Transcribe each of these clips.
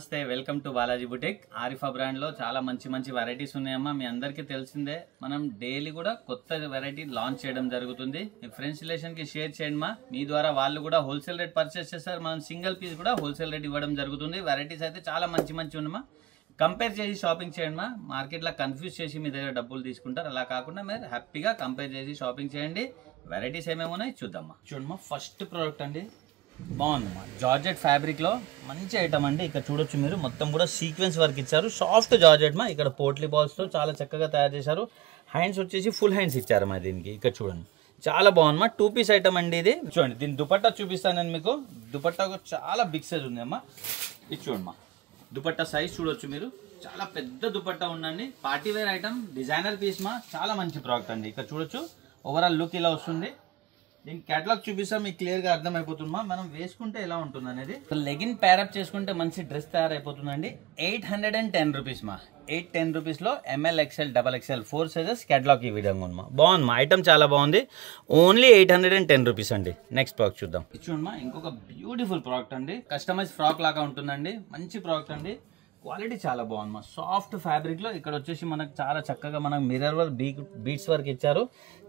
నమస్తే welcome to Balaji boutique Arifa brand లో చాలా మంచి వెరైటీస్ ఉన్నాయమ్మా మీ అందరికీ తెలిసిందే మనం డైలీ కూడా కొత్త వెరైటీ లాంచ్ చేయడం జరుగుతుంది మీ ఫ్రెండ్స్ రిలేషన్ కి షేర్ చేయండి మీ ద్వారా వాళ్ళు కూడా హోల్సేల్ రేట్ పర్చేస్ చేస్తారు మనం సింగిల్ పీస్ కూడా హోల్సేల్ రేట్ ఇవ్వడం జరుగుతుంది వెరైటీస్ అయితే చాలా మంచి ఉన్నామా కంపేర్ చేసి షాపింగ్ చేయండి మార్కెట్ లో కన్ఫ్యూజ్ చేసి మీ దగ్గర డబ్బులు తీసుకుంటారు అలా కాకుండా మీరు హ్యాపీగా కంపేర్ చేసి షాపింగ్ చేయండి వెరైటీస్ ఏమేమి ఉన్నాయి చూద్దామా చూడమ్మా ఫస్ట్ ప్రోడక్ట్ అండి బాగుందమ్మా జార్జెట్ ఫ్యాబ్రిక్ లో మంచి ఐటమ్ అండి ఇక్కడ చూడొచ్చు మీరు మొత్తం కూడా సీక్వెన్స్ వర్క్ ఇచ్చారు సాఫ్ట్ జార్జెట్ మా ఇక్కడ పోట్లీ బాల్స్ తో చాలా చక్కగా తయారు చేశారు హ్యాండ్స్ వచ్చేసి ఫుల్ హ్యాండ్స్ ఇచ్చారు మా దీనికి ఇక్కడ చూడండి చాలా బాగుందమ్మా 2 పీస్ ఐటమ్ అండి ఇది చూడండి దీని దుపట్టా చూపిస్తాను నేను మీకు దుపట్టా చాలా బిగ్ సైజ్ ఉంది అమ్మా ఇది చూడమ్మా దుపట్టా సైజ్ చూడొచ్చు మీరు చాలా పెద్ద దుపట్టా ఉందండి party wear item designer piece మా చాలా మంచి ప్రోడక్ట్ అండి ఇక్కడ చూడొచ్చు ఓవరాల్ లుక్ ఇలా వస్తుంది దీని కేటలాగ్ చూపిస్తాం మీకు క్లియర్ గా అర్థమైపోతుందా మనం వేసుకుంటే ఎలా ఉంటుంది అనేది లెగిన్ ప్యారప్ చేసుకుంటే మంచి డ్రెస్ తయారైపోతుందండి 810 రూపీస్ మా 810 రూపీస్ లో M L XL double XL 4 sizes catalogue ఈ విధంగా ఉంది బాగుంది ఐటమ్ చాలా బాగుంది ఓన్లీ 810 రూపీస్ అండి నెక్స్ట్ ప్రోడక్ట్ చూద్దాం చూడమ్మా ఇంకొక బ్యూటిఫుల్ ప్రోడక్ట్ అండి కస్టమైజ్ ఫ్రాక్ లాగా ఉంటుందండి మంచి ప్రోడక్ట్ అండి క్వాలిటీ చాలా బాగుంది సాఫ్ట్ ఫ్యాబ్రిక్ లో ఇక్కడ వచ్చేసి మనకు చాలా చక్కగా మనకు మిర్రర్ వర్క్ బీట్స్ వర్క్ ఇచ్చారు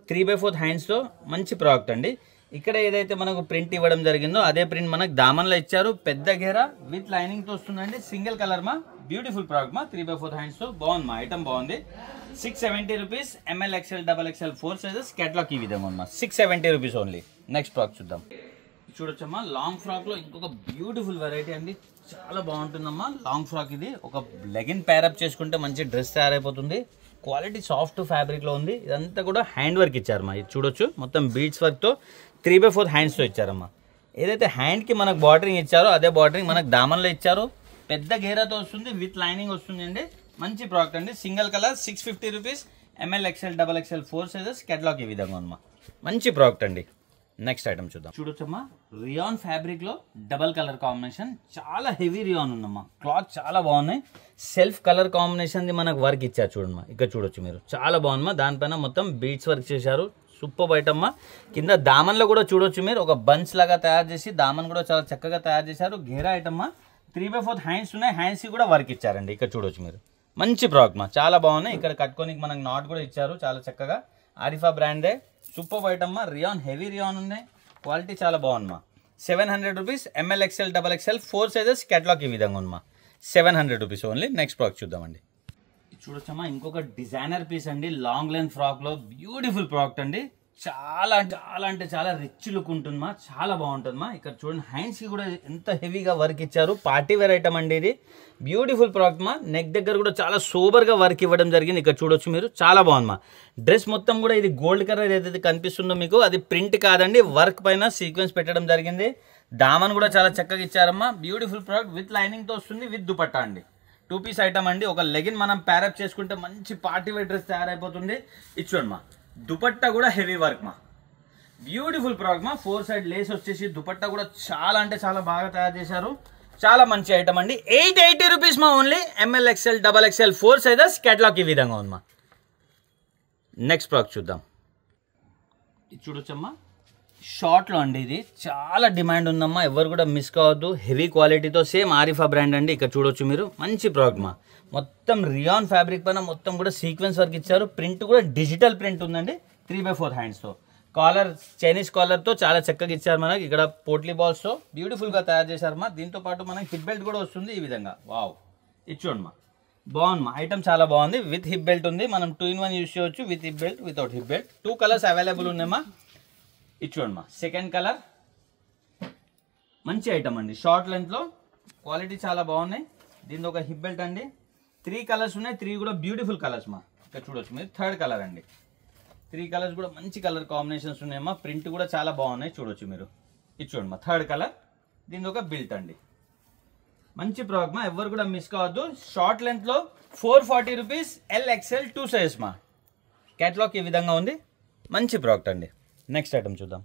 3/4 హ్యాండ్స్ తో మంచి ప్రోడక్ట్ అండి ఇక్కడ ఏదైతే మనకు ప్రింట్ ఇవ్వడం జరిగిందో అదే ప్రింట్ మనకు దామన్లో ఇచ్చారు పెద్ద గేరా విత్ లైనింగ్ తో వస్తుందండి సింగిల్ కలర్ మా బ్యూటిఫుల్ ప్రోడక్ట్ మా 3/4 హ్యాండ్స్ తో బాగుంది మా ఐటమ్ బాగుంది 670 rupees M L XL double XL 4 sizes catalogue ఈ విధంగా ఉంది 670 రూపీస్ ఓన్లీ నెక్స్ట్ ప్రోడక్ట్ చూద్దాం చూడొచ్చమ్మా లాంగ్ ఫ్రాక్ లో ఇంకొక బ్యూటిఫుల్ వెరైటీ అండి చాలా బాగుంటుందమ్మా లాంగ్ ఫ్రాక్ ఇది ఒక లెగిన్ ప్యారప్ చేసుకుంటే మంచి డ్రెస్ తయారైపోతుంది క్వాలిటీ సాఫ్ట్ ఫ్యాబ్రిక్ లో ఉంది ఇదంతా కూడా హ్యాండ్ వర్క్ ఇచ్చారమ్మా ఇది చూడొచ్చు మొత్తం బీడ్స్ వర్క్ తో 3/4 హ్యాండ్స్ తో ఇచ్చారమ్మా ఏదైతే హ్యాండ్ కి మనకు బార్డరింగ్ ఇచ్చారో అదే బార్డరింగ్ మనకు దామన్లో ఇచ్చారు పెద్ద గేరాతో వస్తుంది విత్ లైనింగ్ వస్తుంది అండి మంచి ప్రోడక్ట్ అండి single colour 650 rupees M L XL double XL 4 sizes catalogue ఈ విధంగా ఉందమ్మా మంచి ప్రోడక్ట్ అండి నెక్స్ట్ ఐటమ్ చూద్దాం చూడొచ్చమ్మా రియాన్ ఫ్యాబ్రిక్ లో డబల్ కలర్ కాంబినేషన్ చాలా హెవీ రియాన్ ఉందమ్మా క్లాత్ చాలా బాగున్నాయి సెల్ఫ్ కలర్ కాంబినేషన్ ది మనకు వర్క్ ఇచ్చారు చూడమ్మా ఇక్కడ చూడొచ్చు మీరు చాలా బాగుందమ్మా దానిపైన మొత్తం బీట్స్ వర్క్ చేశారు సూపర్ ఐటమ్మా కింద దామన్లో కూడా చూడొచ్చు మీరు ఒక బంచ్ లాగా తయారు చేసి దామన్ కూడా చాలా చక్కగా తయారు చేశారు గేరా ఐటమ్మా 3/4 హ్యాండ్స్ ఉన్నాయి హ్యాండ్స్ కి కూడా వర్క్ ఇచ్చారండి ఇక్కడ చూడొచ్చు మీరు మంచి ప్రోడక్ట్ మా చాలా బాగున్నాయి ఇక్కడ కట్టుకోనికి మనకు నాట్ కూడా ఇచ్చారు చాలా చక్కగా ఆరిఫా బ్రాండే సూపర్ ఐటమ్ మా రియాన్ హెవీ రియాన్ ఉన్నాయి క్వాలిటీ చాలా బాగుందమ్మా 700 rupees M L XL double XL 4 sizes catalogue ఈ విధంగా ఉందమ్మా 700 రూపీస్ ఓన్లీ నెక్స్ట్ ప్రోడక్ట్ చూద్దామండి చూడొచ్చమ్మా ఇంకొక డిజైనర్ పీస్ అండి లాంగ్ లెంత్ ఫ్రాక్ లో బ్యూటిఫుల్ ప్రోడక్ట్ అండి చాలా అంటే చాలా రిచ్ లుక్ ఉంటుందమ్మా చాలా బాగుంటుందమ్మా ఇక్కడ చూడండి హ్యాండ్స్ కి కూడా ఎంత హెవీగా వర్క్ ఇచ్చారు పార్టీ వేర్ ఐటమ్ అండి ఇది బ్యూటిఫుల్ ప్రోడక్ట్ మా నెక్ దగ్గర కూడా చాలా సూపర్ గా వర్క్ ఇవ్వడం జరిగింది ఇక్కడ చూడొచ్చు మీరు చాలా బాగుందమ్మా డ్రెస్ మొత్తం కూడా ఇది గోల్డ్ కలర్ ఏదైతే కనిపిస్తుందో మీకు అది ప్రింట్ కాదండి వర్క్ పైన సీక్వెన్స్ పెట్టడం జరిగింది దామన్ కూడా చాలా చక్కగా ఇచ్చారమ్మా బ్యూటిఫుల్ ప్రోడక్ట్ విత్ లైనింగ్ తో వస్తుంది విత్ దుపట్టా అండి 2 పీస్ ఐటమ్ అండి ఒక లెగిన్ మనం ప్యారప్ చేసుకుంటే మంచి పార్టీ వేర్ డ్రెస్ తయారైపోతుంది ఇచ్చోండి మా దుపట్టా కూడా హెవీ వర్క్ మా బ్యూటిఫుల్ ప్రోడక్ట్ మా 4 సైడ్ లేస్ వచ్చేసి దుపట్టా కూడా చాలా అంటే చాలా బాగా తయారు చేశారు చాలా మంచి ఐటమ్ అండి 880 రూపీస్ మా only M L XL double XL 4 sizes catalogue ఈ విధంగా ఉందమ్మా నెక్స్ట్ ప్రోడక్ట్ చూద్దాం ఇది చూడొచ్చమ్మా షార్ట్లో అండి ఇది చాలా డిమాండ్ ఉందమ్మా ఎవరు కూడా మిస్ కావద్దు హెవీ క్వాలిటీతో సేమ్ ఆరిఫా బ్రాండ్ అండి ఇక్కడ చూడొచ్చు మీరు మంచి ప్రోడక్ట్ మా మొత్తం రియాన్ ఫ్యాబ్రిక్ పైన మొత్తం కూడా సీక్వెన్స్ వర్క్ ఇచ్చారు ప్రింట్ కూడా డిజిటల్ ప్రింట్ ఉందండి 3/4 హ్యాండ్స్ తో కాలర్ చైనీస్ కాలర్ తో చాలా చక్కగా ఇచ్చారు మనకి ఇక్కడ పోట్లీ బాల్స్ తో బ్యూటిఫుల్ గా తయారు చేశారు మా దీంతో పాటు మనకి హిప్ బెల్ట్ కూడా వస్తుంది ఈ విధంగా వావ్ ఇచ్చోండి మా బాగుంది మా ఐటమ్ చాలా బాగుంది విత్ హిప్ బెల్ట్ ఉంది మనం 2 in 1 యూజ్ చేయొచ్చు with hip belt without hip belt 2 colours available ఉన్నాయమ్మా ఇచ్చోండి మా సెకండ్ కలర్ మంచి ఐటమ్ అండి షార్ట్ లెంత్ లో క్వాలిటీ చాలా బాగున్నాయి దీని ఒక హిప్ బెల్ట్ అండి 3 కలర్స్ ఉన్నాయి 3 కూడా బ్యూటిఫుల్ కలర్స్ మా ఇక్కడ చూడొచ్చు మీరు థర్డ్ కలర్ అండి 3 కలర్స్ కూడా మంచి కలర్ కాంబినేషన్స్ ఉన్నాయమ్మా ప్రింట్ కూడా చాలా బాగున్నాయి చూడొచ్చు మీరు ఇది చూడండి మా థర్డ్ కలర్ దీని ఒక బిల్ట్ అండి మంచి ప్రోడక్ట్ మా ఎవరు కూడా మిస్ కావద్దు షార్ట్ లెంత్ లో 440 రూపీస్ ఎల్ ఎక్స్ఎల్ 2 సైజ్ మా కేటలాగ్ ఈ విధంగా ఉంది మంచి ప్రోడక్ట్ అండి నెక్స్ట్ ఐటమ్ చూద్దాం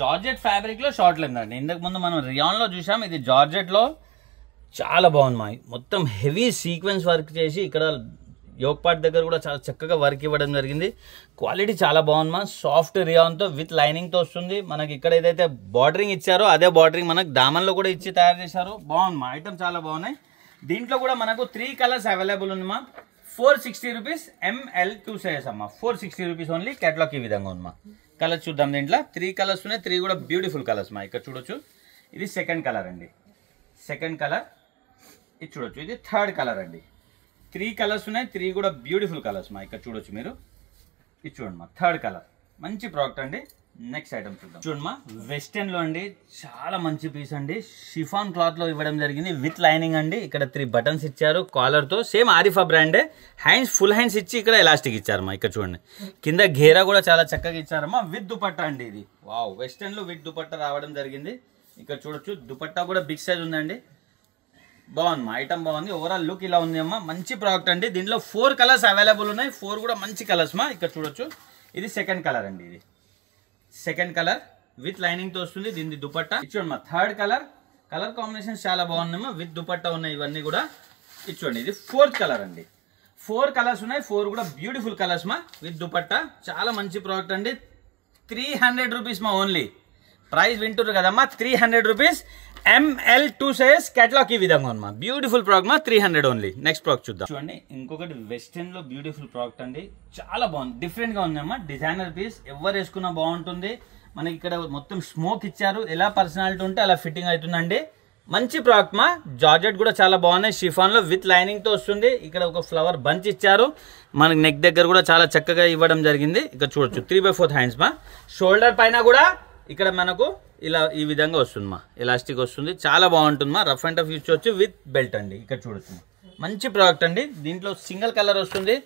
జార్జెట్ ఫ్యాబ్రిక్ లో షార్ట్ లెంత్ అండి ఇంతకు ముందు మనం రియాన్ లో చూసాం ఇది జార్జెట్ లో చాలా బాగుంది మా మొత్తం హెవీ సీక్వెన్స్ వర్క్ చేసి ఇక్కడ యోక్ పార్ట్ దగ్గర కూడా చాలా చక్కగా వర్క్ ఇవ్వడం జరిగింది క్వాలిటీ చాలా బాగుంది మా సాఫ్ట్ రియాన్ తో విత్ లైనింగ్ తో వస్తుంది మనకి ఇక్కడ ఏదైతే బార్డరింగ్ ఇచ్చారో అదే బార్డరింగ్ మనకి దామన్లో కూడా ఇచ్చి తయారు చేశారు బాగుంది మా ఐటమ్ చాలా బాగున్నాయి దీంట్లో కూడా మనకు 3 కలర్స్ అవైలబుల్ ఉందమ్మా. 460 రూపీస్ ML 2 సైజ్ అమ్మా. 460 రూపీస్ ఓన్లీ. కేటలాగ్ ఈ విధంగా ఉందమ్మా. కలర్స్ చూద్దాం. దీంట్లో 3 కలర్స్ ఉన్నాయి. 3 కూడా బ్యూటిఫుల్ కలర్స్ మా. ఇక్కడ చూడొచ్చు, ఇది సెకండ్ కలర్ అండి. సెకండ్ కలర్ ఇది చూడొచ్చు. ఇది థర్డ్ కలర్ అండి. 3 కలర్స్ ఉన్నాయి. 3 కూడా బ్యూటిఫుల్ కలర్స్ మా. ఇక్కడ చూడొచ్చు మీరు. ఇది చూడండి మా, థర్డ్ కలర్. మంచి ప్రోడక్ట్ అండి. నెక్స్ట్ ఐటమ్ చూద్దాం. చూడమ్మా, వెస్టర్న్ లో అండి, చాలా మంచి పీస్ అండి. షిఫాన్ క్లాత్ లో ఇవ్వడం జరిగింది విత్ లైనింగ్ అండి. ఇక్కడ 3 బటన్స్ ఇచ్చారు కాలర్ తో. సేమ్ ఆరిఫా బ్రాండే. హ్యాండ్స్ ఫుల్ హ్యాండ్స్ ఇచ్చి ఇక్కడ ఎలాస్టిక్ ఇచ్చారమ్మా. ఇక్కడ చూడండి, కింద ఘేరా కూడా చాలా చక్కగా ఇచ్చారమ్మా. విత్ దుపట్టా అండి ఇది. వావ్, వెస్టర్న్ లో విత్ దుపట్టా రావడం జరిగింది. ఇక్కడ చూడొచ్చు, దుపట్టా కూడా బిగ్ సైజ్ ఉందండి. బాగుంది, ఐటమ్ బాగుంది. ఓవరాల్ లుక్ ఇలా ఉంది అమ్మా. మంచి ప్రోడక్ట్ అండి. దీంట్లో 4 కలర్స్ అవైలబుల్ ఉన్నాయి. 4 కూడా మంచి కలర్స్ మా. ఇక్కడ చూడొచ్చు, ఇది సెకండ్ కలర్ అండి. ఇది సెకండ్ కలర్ విత్ లైనింగ్ తో వస్తుంది. దీని దుపట్టా ఇచ్చోండి మా. Third colour. కలర్ కాంబినేషన్ చాలా బాగుందమ్మా. విత్ దుపట్టా ఉన్నాయి ఇవన్నీ కూడా. ఇచ్చోండి, ఇది ఫోర్త్ కలర్ అండి. 4 కలర్స్ ఉన్నాయి. 4 కూడా బ్యూటిఫుల్ కలర్స్ మా. విత్ దుపట్టా చాలా మంచి ప్రోడక్ట్ అండి. 300 రూపీస్ మా ఓన్లీ. ప్రైస్ వింటున్నారు కదమ్మా, 300 రూపీస్. ML 2 size. కేటలాగ్ ఈ విధంగా ఉందమ్మా. బ్యూటిఫుల్ ప్రోడక్ట్ మా. 300 ఓన్లీ. నెక్స్ట్ ప్రోడక్ట్ చూద్దాం. చూడండి, ఇంకొకటి వెస్టర్న్ లో బ్యూటిఫుల్ ప్రోడక్ట్ అండి. చాలా బాగుంది, డిఫరెంట్ గా ఉందమ్మా. డిజైనర్ పీస్, ఎవరు వేసుకున్నా బాగుంటుంది. మనకి ఇక్కడ మొత్తం స్మోక్ ఇచ్చారు. ఎలా పర్సనాలిటీ ఉంటే అలా ఫిట్టింగ్ అవుతుందండి. మంచి ప్రోడక్ట్ మా. జార్జెట్ కూడా చాలా బాగున్నాయి. షిఫాన్ లో విత్ లైనింగ్ తో వస్తుంది. ఇక్కడ ఒక ఫ్లవర్ బంచ్ ఇచ్చారు. మనకి నెక్ దగ్గర కూడా చాలా చక్కగా ఇవ్వడం జరిగింది. ఇక్కడ చూడొచ్చు, 3/4 హ్యాండ్స్ మా. షోల్డర్ పైన కూడా ఇక్కడ మనకు ఇలా ఈ విధంగా వస్తుంది మా. ఎలాస్టిక్ వస్తుంది. చాలా బాగుంటుంది మా. రఫ్ అండ్ టఫ్ యూజ్ చేయొచ్చు. విత్ బెల్ట్ అండి. ఇక్కడ చూడొచ్చు, మంచి ప్రోడక్ట్ అండి. దీంట్లో సింగిల్ కలర్ వస్తుంది.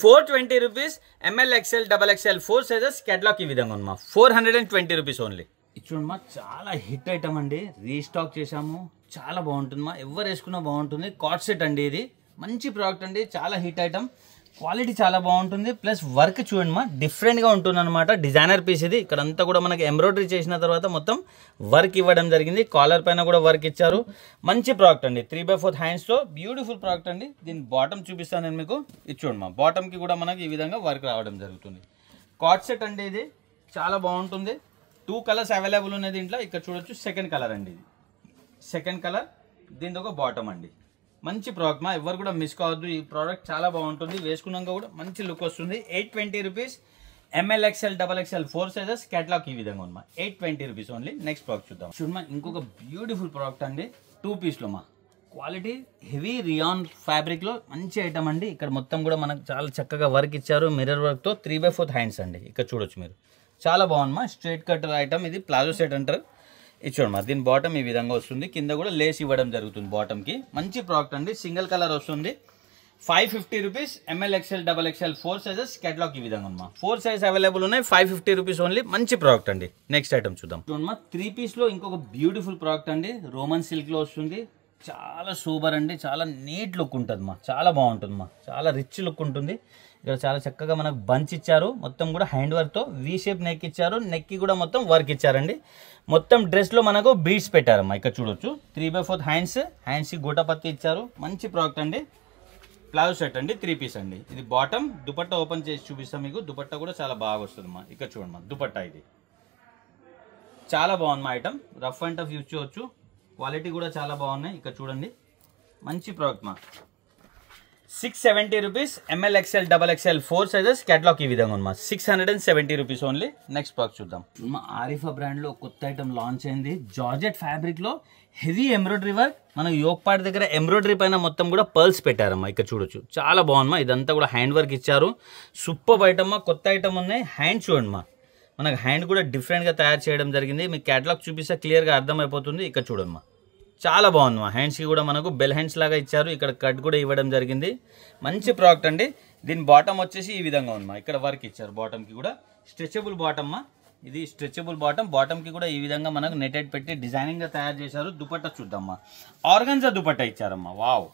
420 rupees. ML XL XXL 4 sizes. Catalogue ఈ విధంగా ఉంది మా. 420 రూపీస్ ఓన్లీ. చూడమ్మా, చాలా హిట్ ఐటమ్ అండి. రీస్టాక్ చేశాము. చాలా బాగుంటుంది మా. ఎవరు వేసుకున్నా బాగుంటుంది. కార్డ్ సెట్ అండి ఇది. మంచి ప్రోడక్ట్ అండి. చాలా హిట్ ఐటమ్. క్వాలిటీ చాలా బాగుంటుంది. ప్లస్ వర్క్ చూడండి మా, డిఫరెంట్గా ఉంటుంది అనమాట. డిజైనర్ పీస్ ఇది. ఇక్కడంతా కూడా మనకి ఎంబ్రాయిడరీ చేసిన తర్వాత మొత్తం వర్క్ ఇవ్వడం జరిగింది. కాలర్ పైన కూడా వర్క్ ఇచ్చారు. మంచి ప్రోడక్ట్ అండి. 3/4 హ్యాండ్స్తో బ్యూటిఫుల్ ప్రోడక్ట్ అండి. దీని బాటమ్ చూపిస్తాను నేను మీకు. ఇది చూడండి మా, బాటమ్కి కూడా మనకి ఈ విధంగా వర్క్ రావడం జరుగుతుంది. కార్డ్ సెట్ అండి ఇది. చాలా బాగుంటుంది. 2 కలర్స్ అవైలబుల్ ఉన్నాయి దీంట్లో. ఇక్కడ చూడొచ్చు, సెకండ్ కలర్ అండి ఇది. Second colour. దీంతో ఒక బాటమ్ అండి. మంచి ప్రోడక్ట్ మా. ఎవరు కూడా మిస్ కావద్దు. ఈ ప్రోడక్ట్ చాలా బాగుంటుంది. వేసుకున్నాక కూడా మంచి లుక్ వస్తుంది. 820 rupees. ML XL XXL 4 sizes. Catalogue ఈ విధంగా ఉంది మా. 820 రూపీస్ ఓన్లీ. నెక్స్ట్ ప్రోడక్ట్ చూద్దాం. చూడమ్మా, ఇంకొక బ్యూటిఫుల్ ప్రోడక్ట్ అండి. 2 పీస్లో మా. క్వాలిటీ హెవీ రియాన్ ఫ్యాబ్రిక్ లో మంచి ఐటమ్ అండి. ఇక్కడ మొత్తం కూడా మనకు చాలా చక్కగా వర్క్ ఇచ్చారు. మిర్రర్ వర్క్ తో 3/4 హ్యాండ్స్ అండి. ఇక్కడ చూడొచ్చు మీరు. చాలా బాగుంది మా. స్ట్రైట్ కట్ ఐటమ్ ఇది. ప్లాజో సెట్ అంటారు. ఇది చూడమ్మా, దీని బాటమ్ ఈ విధంగా వస్తుంది. కింద కూడా లేస్ ఇవ్వడం జరుగుతుంది బాటమ్కి. మంచి ప్రోడక్ట్ అండి. సింగిల్ కలర్ వస్తుంది. 550 rupees. ML XL XXL 4 sizes. Catalogue ఈ విధంగా ఉందమ్మా. 4 సైజ్ అవైలబుల్ ఉన్నాయి. 550 రూపీస్ ఓన్లీ. మంచి ప్రోడక్ట్ అండి. నెక్స్ట్ ఐటమ్ చూద్దాం. చూడమ్మా, 3 పీస్లో ఇంకొక బ్యూటిఫుల్ ప్రోడక్ట్ అండి. రోమన్ సిల్క్లో వస్తుంది. చాలా సూపర్ అండి. చాలా నీట్ లుక్ ఉంటుంది మా. చాలా బాగుంటుంది మా. చాలా రిచ్ లుక్ ఉంటుంది. ఇక్కడ చాలా చక్కగా మనకు బంచ్ ఇచ్చారు. మొత్తం కూడా హ్యాండ్ వర్క్తో వీ షేప్ నెక్ ఇచ్చారు. నెక్కి కూడా మొత్తం వర్క్ ఇచ్చారండి. మొత్తం డ్రెస్లో మనకు బీడ్స్ పెట్టారమ్మా. ఇక్కడ చూడొచ్చు, 3/4 హ్యాండ్స్కి గోటపత్తి ఇచ్చారు. మంచి ప్రోడక్ట్ అండి. ప్లాజో సెట్ అండి. 3 పీస్ అండి. ఇది బాటమ్. దుపట్టా ఓపెన్ చేసి చూపిస్తాం మీకు. దుపట్టా కూడా చాలా బాగా వస్తుంది మా. ఇక్కడ చూడండి మా, దుపట్టా ఇది చాలా బాగుంది మా item. Rough and tough use చేయవచ్చు. క్వాలిటీ కూడా చాలా బాగున్నాయి. ఇక్కడ చూడండి, మంచి ప్రోడక్ట్ మా. 670 rupees. ML XL XXL 4 sizes. Catalogue ఈ విధంగా ఉంది మా. 670 రూపీస్ ఓన్లీ. నెక్స్ట్ ప్రోడక్ట్ చూద్దాం. మా ఆరిఫా బ్రాండ్ లో కొత్త ఐటమ్ లాంచ్ అయింది. జార్జెట్ ఫ్యాబ్రిక్ లో హెవీ ఎంబ్రాయిడరీ వర్క్. మనకు యోక్ పార్ట్ దగ్గర ఎంబ్రాయిడరీ పైన మొత్తం కూడా పర్ల్స్ పెట్టారమ్మా. ఇక్కడ చూడొచ్చు, చాలా బాగుందమ్మా. ఇదంతా కూడా హ్యాండ్ వర్క్ ఇచ్చారు. Super item. కొత్త ఐటమ్ ఉన్నాయి. హ్యాండ్ చూడండి మా, మనకు హ్యాండ్ కూడా డిఫరెంట్గా తయారు చేయడం జరిగింది. మీకు కేటలాగ్ చూపిస్తే క్లియర్గా అర్థమైపోతుంది. ఇక్కడ చూడండి మా, చాలా బాగుంది మా. హ్యాండ్స్కి కూడా మనకు బెల్ హ్యాండ్స్ లాగా ఇచ్చారు. ఇక్కడ కట్ కూడా ఇవ్వడం జరిగింది. మంచి ప్రోడక్ట్ అండి. దీని బాటమ్ వచ్చేసి ఈ విధంగా ఉంది మా. ఇక్కడ వర్క్ ఇచ్చారు. బాటమ్కి కూడా స్ట్రెచబుల్ బాటమ్ మా. ఇది స్ట్రెచబుల్ బాటమ్. బాటమ్కి కూడా ఈ విధంగా మనకు నెటెడ్ పెట్టి డిజైనింగ్గా తయారు చేశారు. దుపట్టా చూద్దామా. ఆర్గన్జా దుపట్టా ఇచ్చారమ్మా. వావ్,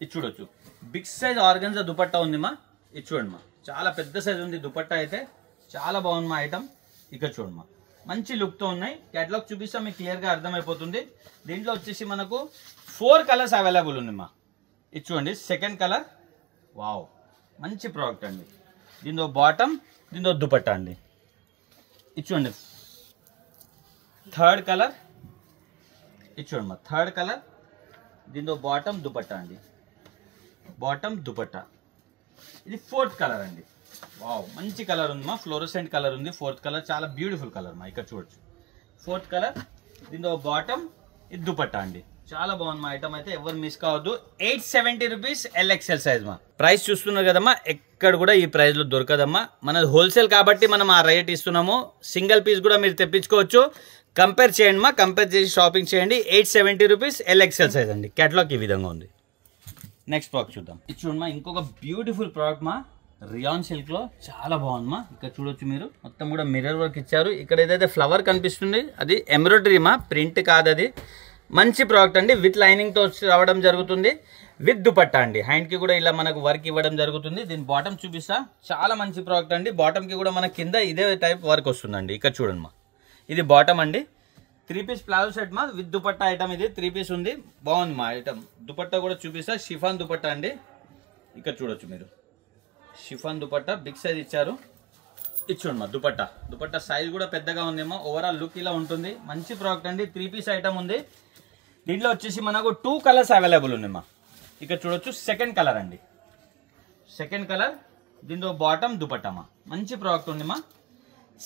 ఇది చూడొచ్చు. బిగ్ సైజ్ ఆర్గన్జా దుపట్టా ఉంది మా. ఇది చూడండి మా, చాలా పెద్ద సైజ్ ఉంది దుపట్టా అయితే. చాలా బాగుంది మా ఐటమ్. ఇక్కడ చూడండి మా, మంచి లుక్తో ఉన్నాయి. కేటలాగ్ చూపిస్తాం మీకు క్లియర్గా అర్థమైపోతుంది. దీంట్లో వచ్చేసి మనకు 4 కలర్స్ అవైలబుల్ ఉంది మా. ఇది చూడండి, సెకండ్ కలర్. వావ్, మంచి ప్రోడక్ట్ అండి. దీంతో బాటమ్, దీంతో దుపట్టా అండి. ఇది చూడండి, థర్డ్ కలర్. ఇది చూడండి మా, థర్డ్ కలర్. దీంతో బాటమ్ దుపట్టా అండి, బాటమ్ దుపట్టా. ఇది 4th కలర్ అండి. వావ్, మంచి కలర్ ఉంది మా, ఫ్లోరోసెంట్ కలర్ ఉంది. 4th కలర్ చాలా బ్యూటిఫుల్ కలర్ మా, ఇక్కడ చూడొచ్చు 4th కలర్. దీంతో బాటమ్, ఇది దుపట్టా అండి. చాలా బాగుంది మా ఐటమ్ అయితే, ఎవరు మిస్ కావద్దు. 870 రూపీస్ LXL సైజ్ మా. ప్రైస్ చూస్తున్నారు కదమ్మా, ఎక్కడ కూడా ఈ ప్రైస్ లో దొరకదమ్మా. మనది హోల్సేల్ కాబట్టి మనం ఆ రేట్ ఇస్తున్నాము. సింగిల్ పీస్ కూడా మీరు తెప్పించుకోవచ్చు. కంపేర్ చేయండి మా, కంపేర్ చేసి షాపింగ్ చేయండి. 870 రూపీస్ LXL సైజ్ అండి. కేటలాగ్ ఈ విధంగా ఉంది. నెక్స్ట్ ప్రోడక్ట్ చూద్దాం. ఇది చూడమ్మా, ఇంకొక బ్యూటిఫుల్ ప్రోడక్ట్ మా, రియాన్ సిల్క్ లో చాలా బాగుందమ్మా. ఇక్కడ చూడొచ్చు మీరు, మొత్తం కూడా మిర్రర్ వర్క్ ఇచ్చారు. ఇక్కడ ఏదైతే ఫ్లవర్ కనిపిస్తుంది అది ఎంబ్రాయిడరీ మా, ప్రింట్ కాదు అది. మంచి ప్రోడక్ట్ అండి, విత్ లైనింగ్ తో రావడం జరుగుతుంది. విత్ దుపట్టా అండి, హ్యాండ్ కి కూడా ఇలా మనకు వర్క్ ఇవ్వడం జరుగుతుంది. దీని బాటమ్ చూపిస్తా, చాలా మంచి ప్రోడక్ట్ అండి. బాటమ్ కి కూడా మన కింద ఇదే టైప్ వర్క్ వస్తుందండి. ఇక్కడ చూడండి మా, ఇది బాటమ్ అండి. 3 పీస్ ప్లాజో సెట్ మా, విత్ దుపట్టా ఐటమ్. ఇది 3 పీస్ ఉంది, బాగుంది మా ఐటమ్. దుపట్టా కూడా చూపిస్తా, షిఫాన్ దుపట్టా అండి. ఇక్కడ చూడొచ్చు మీరు, షిఫాన్ దుపట్టా బిగ్ సైజ్ ఇచ్చారు. ఇచ్చుండి మా దుపట్టా. దుపట్టా సైజ్ కూడా పెద్దగా ఉందేమో. ఓవరాల్ లుక్ ఇలా ఉంటుంది. మంచి ప్రోడక్ట్ అండి. 3 పీస్ ఐటమ్ ఉంది. దీంట్లో వచ్చేసి మనకు 2 కలర్స్ అవైలబుల్ ఉన్నాయమ్మా. ఇక్కడ చూడొచ్చు, సెకండ్ కలర్ అండి, సెకండ్ కలర్. దీంతో బాటమ్ దుపట్టమ్మా, మంచి ప్రోడక్ట్ ఉంది మా.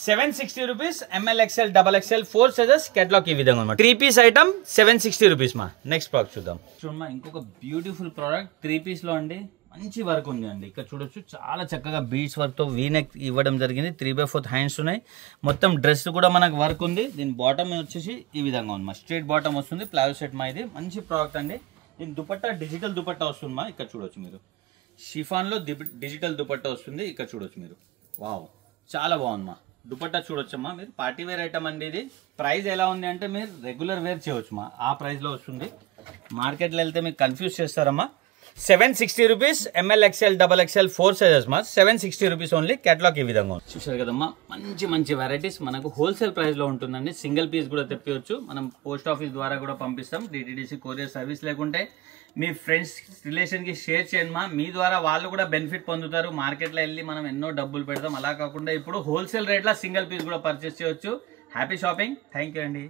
760 rupees ML XL XXL 4 sizes. Catalogue ఈ విధంగా ఉంది. 3 పీస్ ఐటమ్ 760 రూపీస్ మా. నెక్స్ట్ ప్రోడక్ట్ చూద్దాం. చూడమ్మా, ఇంకొక బ్యూటిఫుల్ ప్రోడక్ట్ 3 పీస్ లో అండి. మంచి వర్క్ ఉంది అండి. ఇక్కడ చూడొచ్చు, చాలా చక్కగా బీడ్స్ వర్క్ తో వీనెక్ ఇవ్వడం జరిగింది. 3/4 హ్యాండ్స్ ఉన్నాయి. మొత్తం డ్రెస్ కూడా మనకు వర్క్ ఉంది. దీని బాటమ్ వచ్చేసి ఈ విధంగా ఉంది మా, స్ట్రైట్ బాటమ్ వస్తుంది. ప్లాజో సెట్ మా, ఇది మంచి ప్రోడక్ట్ అండి. దీని దుపట్టా డిజిటల్ దుపట్టా వస్తుంది మా. ఇక్కడ చూడొచ్చు మీరు, షిఫాన్ లో డిజిటల్ దుపట్టా వస్తుంది. ఇక్కడ చూడొచ్చు మీరు, వావ్ చాలా బాగుంది మా. దుపట్టా చూడొచ్చమ్మా మీరు, పార్టీ వేర్ ఐటమ్ అండి. ఇది ప్రైస్ ఎలా ఉంది అంటే మీరు రెగ్యులర్ వేర్ చేయవచ్చు మా, ఆ ప్రైస్ లో వస్తుంది. మార్కెట్లో వెళ్తే మీకు కన్ఫ్యూజ్ చేస్తారమ్మా. 760 rupees ML XL XXL 4 sizes మా, 760 రూపీస్ ఓన్లీ. కేటలాగ్ ఈ విధంగా ఉంది. చూసారు కదమ్మా, మంచి మంచి వెరైటీస్ మనకు హోల్సేల్ ప్రైస్ లో ఉంటుందండి. సింగిల్ పీస్ కూడా తెప్పించవచ్చు. మనం పోస్ట్ ఆఫీస్ ద్వారా కూడా పంపిస్తాం. DTDC కొరియర్ సర్వీస్ లేకుంటే మీ ఫ్రెండ్స్ రిలేషన్ కి షేర్ చేయండి మా, మీ ద్వారా వాళ్ళు కూడా బెనిఫిట్ పొందుతారు. మార్కెట్ లో వెళ్ళి మనం ఎన్నో డబ్బులు పెడతాం. అలా కాకుండా ఇప్పుడు హోల్సేల్ రేట్ లో సింగిల్ పీస్ కూడా పర్చేస్ చేయొచ్చు. Happy shopping. థ్యాంక్ యూ అండి.